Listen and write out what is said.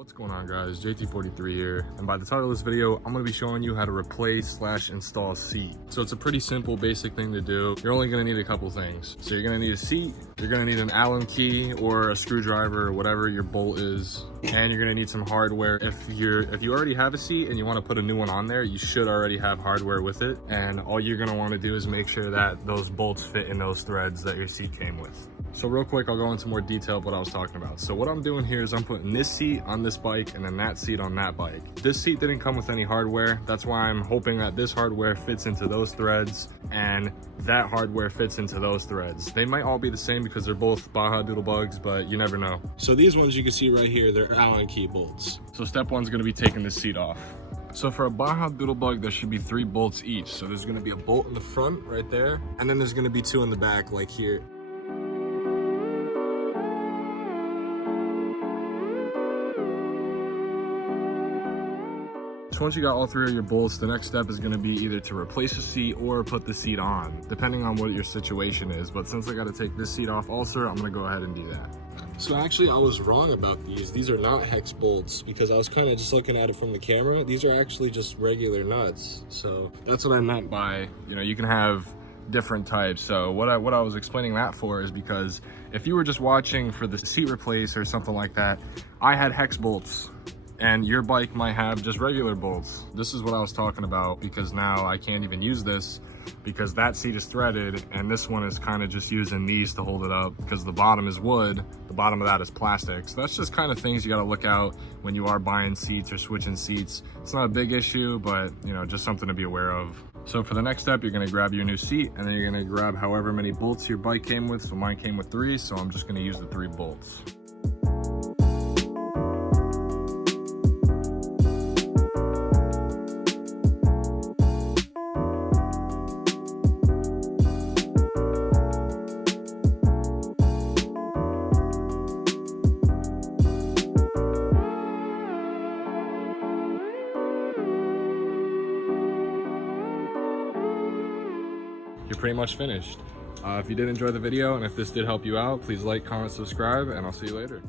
What's going on, guys? JT43 here, and by the title of this video I'm going to be showing you how to replace / install a seat. So it's a pretty simple basic thing to do. You're only going to need a couple things. So you're going to need a seat, you're going to need an Allen key or a screwdriver or whatever your bolt is, and you're going to need some hardware. If you already have a seat and you want to put a new one on there, you should already have hardware with it, and all you're going to want to do is make sure that those bolts fit in those threads that your seat came with. So real quick, I'll go into more detail of what I was talking about. So what I'm doing here is I'm putting this seat on this bike and then that seat on that bike. This seat didn't come with any hardware. That's why I'm hoping that this hardware fits into those threads and that hardware fits into those threads. They might all be the same because they're both Baja Doodle Bugs, but you never know. So these ones you can see right here, they're Allen key bolts. So step one's gonna be taking this seat off. So for a Baja Doodle Bug, there should be 3 bolts each. So there's gonna be a bolt in the front right there, and then there's gonna be 2 in the back, like here. Once you got all 3 of your bolts, the next step is going to be either to replace the seat or put the seat on, depending on what your situation is. But since I got to take this seat off also, I'm going to go ahead and do that. So actually I was wrong about these. These are not hex bolts because I was kind of just looking at it from the camera. These are actually just regular nuts. So that's what I meant by, you can have different types. So what I was explaining that for is because if you were just watching for the seat replace or something like that, I had hex bolts. And your bike might have just regular bolts. This is what I was talking about, because now I can't even use this because that seat is threaded and this one is kind of just using these to hold it up because the bottom is wood, the bottom of that is plastic. So that's just kind of things you got to look out when you are buying seats or switching seats. It's not a big issue, but just something to be aware of. So for the next step, you're going to grab your new seat and then you're going to grab however many bolts your bike came with. So mine came with 3, so I'm just going to use the 3 bolts. You're pretty much finished. If you did enjoy the video and if this did help you out, please like, comment, subscribe, and I'll see you later.